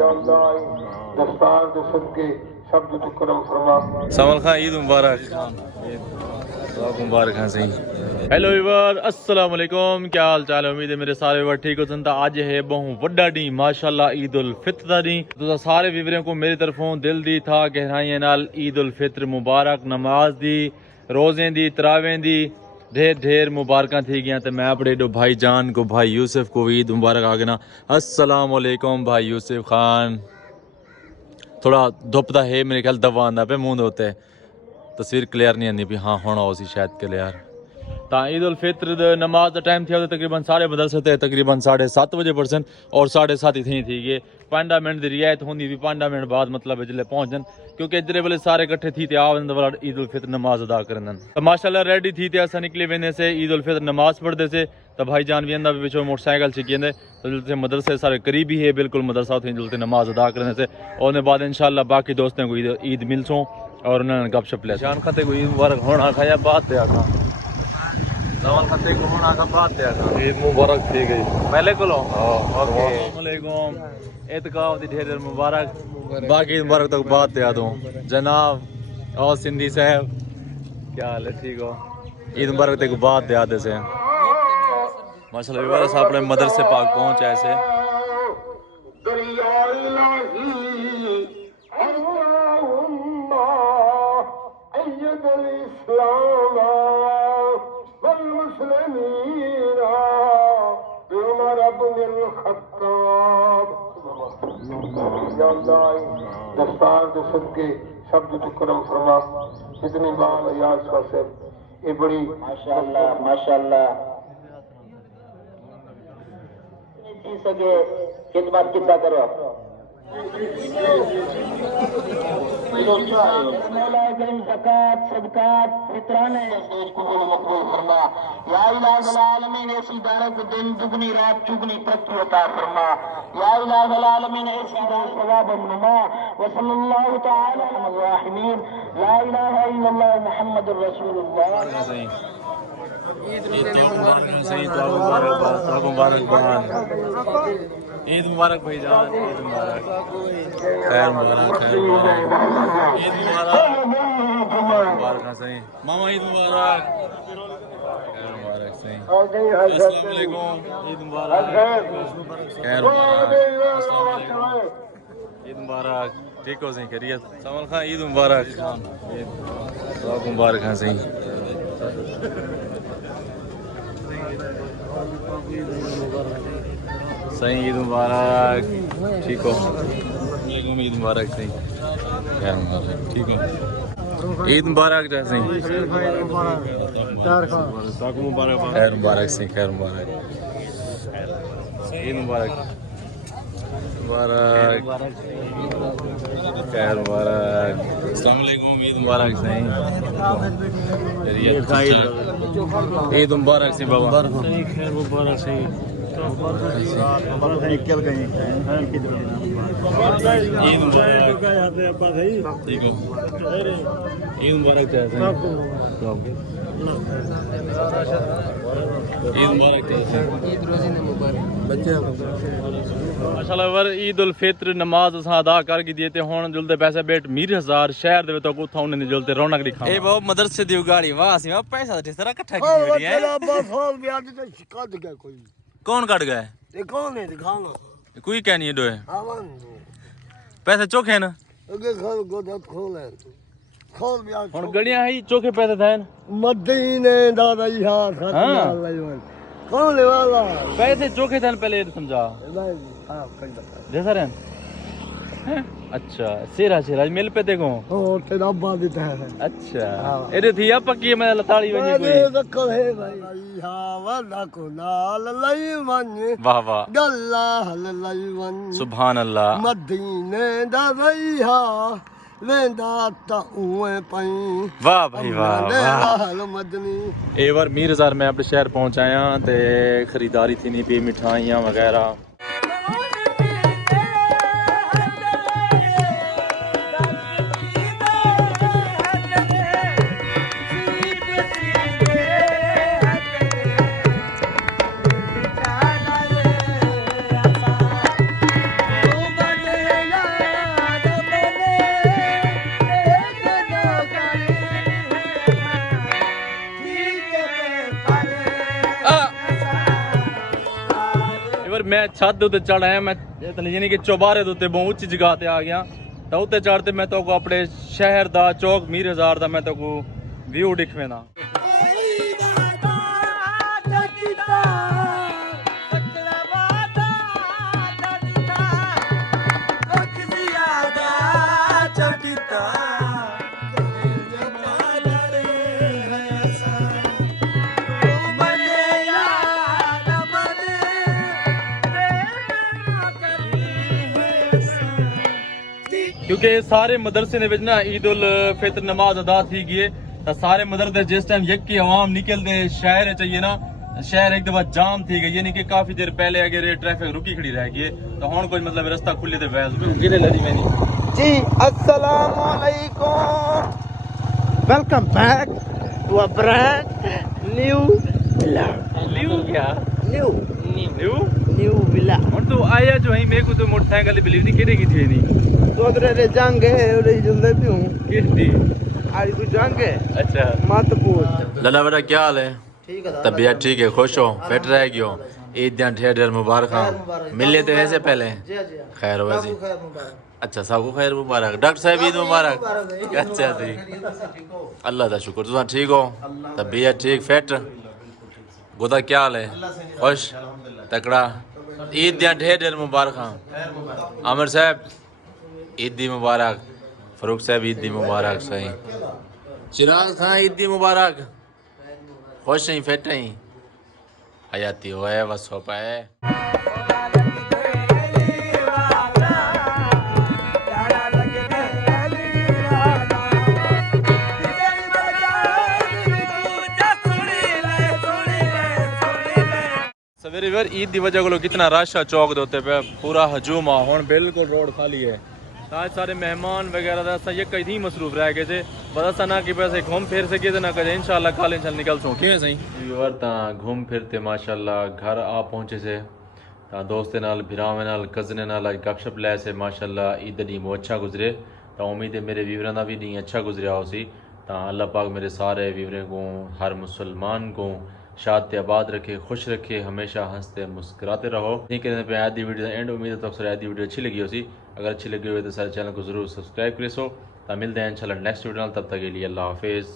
दस्तार दे सदके शब्द तो करम फरमा। समल खान ईद मुबारक, मुबारक हाँ सही। हेलो व्यूअर, अस्सलाम वालेकुम, क्या हाल चाल है? उम्मीद है मेरे सारे व्यूअर ठीक हो सन। आज है बहु वड्डा डी माशाल्लाह ईद उल फित्र दा डी। तो सारे व्यूअरों को मेरी तरफों दिल दी था गहराइयां नाल ईद उल फित्र मुबारक। नमाज दी, रोज़ें दी, तरावें दी ढेर ढेर मुबारक थी गया। तो मैं अपने दो भाई जान को, भाई यूसुफ को भी ईद मुबारक आ गया। अस्सलाम वालेकुम भाई यूसुफ खान। थोड़ा धुपदा है मेरे ख्याल, दवा आंदा पे मुंह होते तस्वीर क्लियर नहीं आती भी। हाँ होना उसी शायद क्लियर। तो ईद उल फित्र नमाज का टाइम थी तकरीबन सारे मदरसे थे तकरीबन 7:30 बजे परसेंट और 7:30 थी गए। 5 मिनट की रियायत होंगी भी 5 मिनट बाद मतलब जिले पहुँच जान, क्योंकि जिले वाले सारे इकट्ठे थी आ वाला ईद उल फित्र नमाज अदा करन। तो माशाल्लाह रेडी थी असा निकले वेंदे से ईद उल फित्र नमाज पढ़ते से। तो भाई जान भी आंदा पिछो मोटरसाइकिल से गेंदे तो जलते मदरसे सारे करीबी है बिल्कुल मदरसा थे जलते नमाज अदा करने से। और बाद इंशाल्लाह बाकी दोस्तों को ईद मिलसों और उन्होंने गपशप ले। जान खाते को ईद मुबारक होना खाया बात पे आखा सवाल खाते को होना का बात पे आखा ईद मुबारक थी गई पहले को लो। ओके अस्सलाम वालेकुम, इत्काफ दी ढेर मुबारक। बाकी मुबारक तक बात पे आ दूं जनाब और सिंधी साहब, क्या हाल है? ठीक हो? ईद मुबारक तक बात पे आते से माशाल्लाह व्यूअर साहब अपने मदरसे पाक पहुंचे ऐसे। दस्तार दे सदके शब्द तो करम फरमा। इतनी बार याद से ये बड़ी माशाल्लाह माशाल्लाह जी सके खिदमत कितना करो। ज़कात सदकात फितराने मकबूल फरमा। या इलाही आलमीन ऐसी दारत दिन दुगनी रात चुगनी तरक्की अता फरमा। या इलाही आलमीन ऐसी दारत सवाब नुमा व सल्लल्लाहु तआला अलैहि राहिमीन। ला इलाहा इल्लल्लाह मुहम्मदुर रसूलुल्लाह। ईद मुबारक भाईजान, ईद मुबारक, खैर मुबारक, खैर मुबारक, ईद मुबारक सही मामा, ईद मुबारक, खैर मुबारक सही। अस्सलाम वालेकुम, ईद मुबारक, खैर मुबारक, अस्सलाम वालेकुम, ईद मुबारक। ठीक हो सही खैरियत? समल खान ईद मुबारक, ईद मुबारक हाँ सही। सही ईद मुबारक, ठीक हो? ईद मुबारक सही, खैर मुबारक, ठीक हो? ईद मुबारक जैसे खैर मुबारक सही, खैर मुबारक, ईद मुबारक मुबारक, खैर मुबारक, अस्सलाम वालेकुम, ईद मुबारक सही, ईद मुबारक सही बाबा, खैर मुबारक सही, ईद मुबारक, ठीक हो? ईद मुबारक जैसे ईद मुबारक, ईद रोज़े मुबारक बच्चे माशाल्लाह। ईद उल फित्र नमाज असा अदा कर दिए थे हुन जुलते पैसे बेट मीर हजार शहर दे तो उथा उन्हें जुलते रौनक दिखा। ए बाबू मदरसे दी गाड़ी वाह सी वाह पैसा दे सारा इकट्ठा की बैठी है। कौन कट गए? ये कौन है दिखाना कोई क्या नहीं है दोए पैसे चोखे ना हुन गड़ियां ही चोखे पैसे थे मदीने दादा यार कौन ले वाला पैसे चोखे थे पहले समझा। हां जैसा रहन अच्छा सेरा सेरा मिल पे देखो और तेरा अब्बा देता है। अच्छा एरे थी अब पक्की मैं लताड़ी बनी कोई रखल है भाई। हां वाला को नाल लई मन वाह वाह गल्ला लई मन सुभान अल्लाह। मदीने दा भैया वेंदा ता उए पई वाह भाई वाह वाह। मदनी ए बार मीर हजार मैं अपने शहर पहुंचाया ते खरीदारी थी नहीं पी मिठाइयां वगैरह। मैं छत दे उत्ते चढ़ आया, मैं यानी कि चौबारे दे उत्ते बहुत उच्ची जगह ते आ गया। तो उत्ते चढ़ते मैं तो को अपने शहर दा चौक मीर हजार दा मैं तो को व्यू दिखवेना। क्योंकि सारे मदरसे ने विच ना ईद उल फितर नमाज अदा थी गई है, तो सारे मदरसे जिस टाइम यकी अवाम निकलते शहर चाहिए ना, शहर एक दफा जाम थी गई, यानी कि काफी देर पहले अगर ट्रैफिक रुकी खड़ी रह गई है, तो हुन कोई मतलब रास्ता खुले थे वैस गिरे लदी मैंने जी। अस्सलाम वालेकुम, welcome back to a brand new vlog. New क्या न्यू न्यू न्यू व्लॉग। हुन तो आया जो ही मेरे को तो मोटरसाइकिल बिलीव नहीं किरे की थी नहीं तो उधर रे जंग है रे जुंदे पियो कितनी आज तू जंग है। अच्छा मत पूछ। लला बेटा क्या हाल है? ठीक है तबीयत ठीक है, खुश हो, फिट रह गयो? ईद दियां ढेर ढेर मुबारक। मिले थे वैसे पहले? जी जी खैर वैसे खैर मुबारक। अच्छा सबको खैर मुबारक। डॉक्टर साहब ईद मुबारक। अच्छा जी अल्लाह का शुक्र, तुम ठीक हो? तबीयत ठीक, फिट? गोदा क्या हाल है? खुश तकड़ा? ईद दियां ढेर ढेर मुबारक। आमिर साहब ईद दी मुबारक। फरूक साहब ईद दी मुबारक। सही चिराग खान ईद दी मुबारक। खुश नहीं, फिट नहीं? हयाती हो है बस हो पाए। सवेरे वेर ईद की वजह को कितना रश है चौक दे उत्ते पे, पूरा हजूम आ। हुण बिल्कुल रोड खाली है। आज सारे मेहमान वगैरह दा असां यक ही मसरूफ रह गए थे, बस असां ना कि पैसे घूम फिर सके ना कदे इंशाल्लाह कल इंशाल्लाह निकलसूं। किवें सही व्यूअर तां घूम फिरते माशाल्लाह घर आ पहुंचे से, तां दोस्तें नाल भिरावें नाल कज़ने नाल अज गपशप लै से। माशाल्लाह ईद दी मो अच्छा गुजरे, तां उम्मीद है मेरे व्यूअरां दा भी डी अच्छा गुजरिया होसी। तां अल्लाह पाक मेरे सारे व्यूअरें को, हर मुसलमान को शाद आबाद रखे, खुश रखे, हमेशा हंसते मुस्कुराते रहो। नहीं कहते पे आज दी वीडियो एंड उम्मीद है तो अक्सर आज दी वीडियो अच्छी लगी होसी। अगर अच्छी लगी हुई तो सारे चैनल को जरूर सब्सक्राइब करें। तो मिलते हैं इंशाल्लाह नेक्स्ट वीडियो, तब तक के लिए अल्लाह हाफिज़।